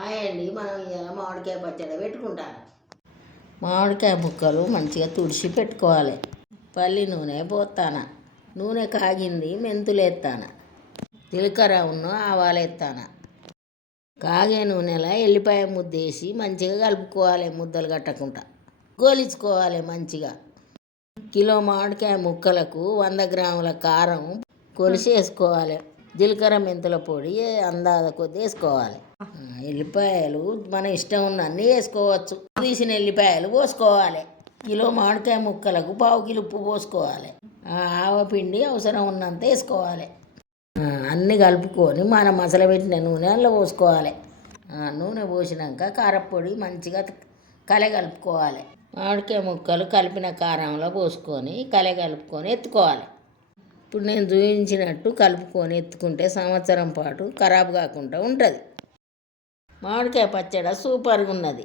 Hi అండి. మనం ఇలా మామిడికాయ పచ్చడి పెట్టుకుంటాను. మామిడికాయ ముక్కలు మంచిగా తుడిచి పెట్టుకోవాలి. పల్లి నూనె పోతాను. నూనె కాగింది, మెంతులు ఎత్తాను. జీలకర్ర ఆవాలు ఎత్తాను. కాగే నూనెలో ఎల్లిపాయ ముద్దేసి మంచిగా కలుపుకోవాలి. ముద్దలు కట్టకుండా గోలించుకోవాలి మంచిగా. కిలో మామిడికాయ ముక్కలకు 100 గ్రాముల కారం కొలిసి వేసుకోవాలి. జీలకర్ర మెంతుల పొడి అందాజ కొద్ది వేసుకోవాలి. ఎల్లిపాయలు మన ఇష్టం ఉన్న అన్నీ వేసుకోవచ్చు. తీసిన ఎల్లిపాయలు పోసుకోవాలి. కిలో మామిడికాయ ముక్కలకు 1/2 కిలో ఉప్పు పోసుకోవాలి. ఆవపిండి అవసరం ఉన్నంత వేసుకోవాలి. అన్నీ కలుపుకొని మనం మసలబెట్టిన నూనె అందులో పోసుకోవాలి. నూనె పోసినాక కారపొడి మంచిగా కలుపుకోవాలి. మామిడికాయ ముక్కలు కలిపిన కారంలో పోసుకొని కలుపుకొని ఎత్తుకోవాలి. ఇప్పుడు నేను చూపించినట్టు కలుపుకొని ఎత్తుకుంటే సంవత్సరం పాటు ఖరాబ్ కాకుండా ఉంటుంది. మామిడికాయ పచ్చడి సూపర్గా ఉన్నది.